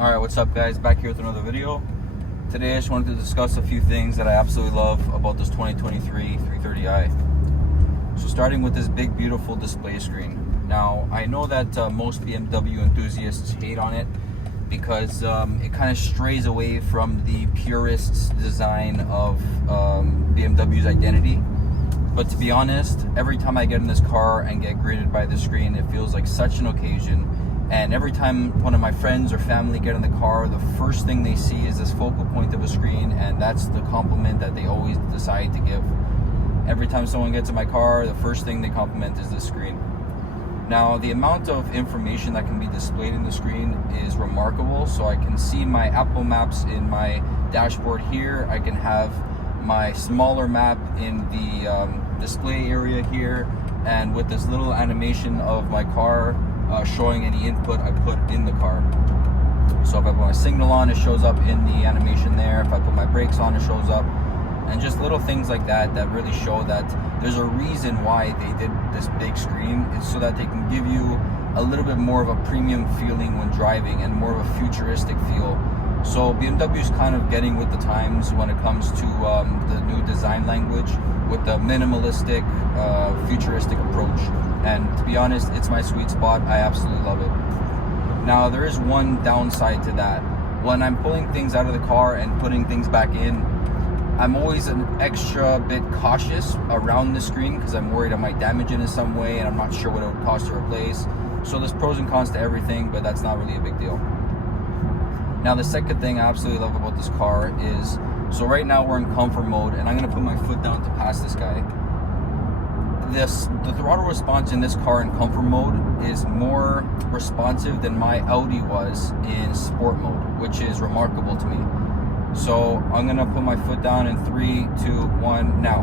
Alright, what's up guys? Back here with another video. Today I just wanted to discuss a few things that I absolutely love about this 2023 330i. So starting with this big beautiful display screen. Now I know that most BMW enthusiasts hate on it because it kind of strays away from the purist design of BMW's identity. But to be honest, every time I get in this car and get greeted by this screen, it feels like such an occasion. And every time one of my friends or family get in the car, the first thing they see is this focal point of a screen, and that's the compliment that they always decide to give. Every time someone gets in my car, the first thing they compliment is this screen. Now, the amount of information that can be displayed in the screen is remarkable. So I can see my Apple Maps in my dashboard here. I can have my smaller map in the display area here, and with this little animation of my car showing any input I put in the car. So if I put my signal on, it shows up in the animation there. If I put my brakes on, it shows up. And just little things like that that really show that there's a reason why they did this big screen. It's so that they can give you a little bit more of a premium feeling when driving and more of a futuristic feel. So BMW is kind of getting with the times when it comes to the new design language with the minimalistic, futuristic approach. And to be honest, it's my sweet spot. I absolutely love it. Now, there is one downside to that. When I'm pulling things out of the car and putting things back in, I'm always an extra bit cautious around the screen because I'm worried I might damage it in some way and I'm not sure what it would cost to replace. So there's pros and cons to everything, but that's not really a big deal. Now, the second thing I absolutely love about this car is, so right now we're in comfort mode and I'm gonna put my foot down to pass this guy. The throttle response in this car in comfort mode is more responsive than my Audi was in sport mode, which is remarkable to me. So I'm gonna put my foot down in 3, 2, 1, now.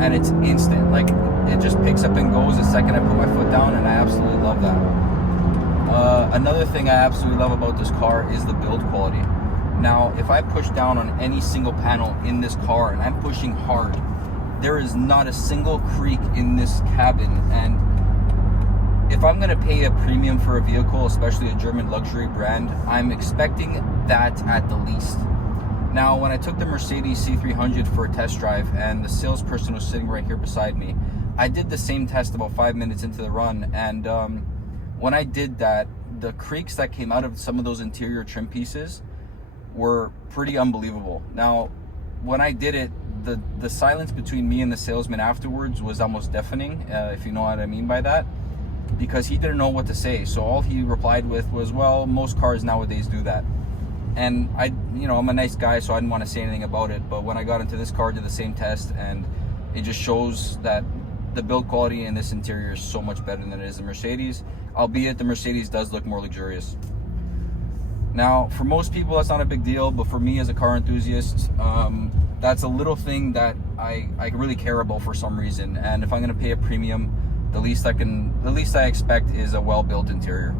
And it's instant, like it just picks up and goes the second I put my foot down, and I absolutely love that. Another thing I absolutely love about this car is the build quality. Now, if I push down on any single panel in this car and I'm pushing hard, there is not a single creak in this cabin. And if I'm going to pay a premium for a vehicle, especially a German luxury brand, I'm expecting that at the least. Now, when I took the Mercedes C300 for a test drive and the salesperson was sitting right here beside me, I did the same test about 5 minutes into the run. And when I did that, the creaks that came out of some of those interior trim pieces were pretty unbelievable. Now, when I did it, the silence between me and the salesman afterwards was almost deafening, if you know what I mean by that, because he didn't know what to say. So all he replied with was, well, most cars nowadays do that. And I'm a nice guy, so I didn't want to say anything about it. But when I got into this car, did the same test, and it just shows that the build quality in this interior is so much better than it is the Mercedes, albeit the Mercedes does look more luxurious. Now, for most people, that's not a big deal, but for me as a car enthusiast, that's a little thing that I really care about for some reason. And if I'm going to pay a premium, the least I expect is a well-built interior.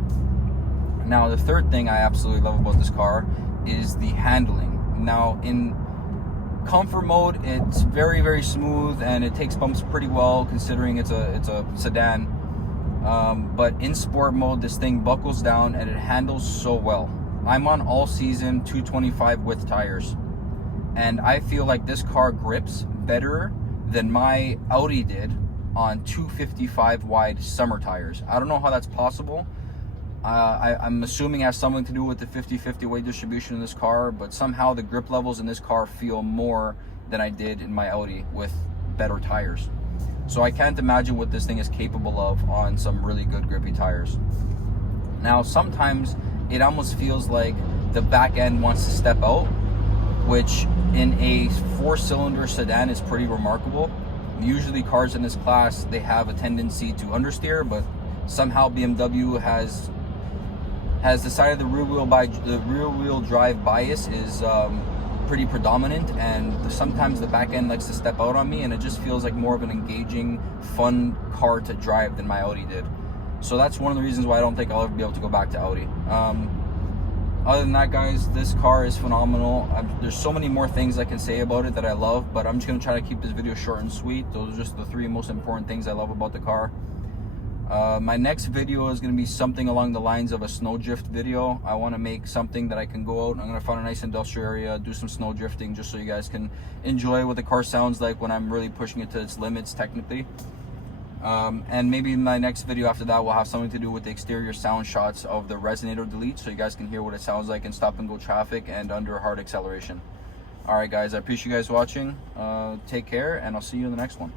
Now, the third thing I absolutely love about this car is the handling. Now, in comfort mode, it's very, very smooth and it takes bumps pretty well considering it's a sedan. But in sport mode, this thing buckles down and it handles so well. I'm on all season 225 width tires, and I feel like this car grips better than my Audi did on 255 wide summer tires. I don't know how that's possible. I'm assuming it has something to do with the 50-50 weight distribution in this car, but somehow the grip levels in this car feel more than I did in my Audi with better tires. So I can't imagine what this thing is capable of on some really good grippy tires. Now, sometimes it almost feels like the back end wants to step out, which in a 4-cylinder sedan is pretty remarkable. Usually cars in this class, they have a tendency to understeer, but somehow BMW has decided the rear wheel drive bias is pretty predominant, and sometimes the back end likes to step out on me, and it just feels like more of an engaging, fun car to drive than my Audi did. So that's one of the reasons why I don't think I'll ever be able to go back to Audi. Other than that, guys, this car is phenomenal. There's so many more things I can say about it that I love, but I'm just going to try to keep this video short and sweet. Those are just the 3 most important things I love about the car. My next video is going to be something along the lines of a snow drift video. I want to make something that I can go out and I'm going to find a nice industrial area, do some snow drifting, just so you guys can enjoy what the car sounds like when I'm really pushing it to its limits technically. And maybe my next video after that will have something to do with the exterior sound shots of the Resonator Delete, so you guys can hear what it sounds like in stop and go traffic and under hard acceleration. All right guys, I appreciate you guys watching. Take care, and I'll see you in the next one.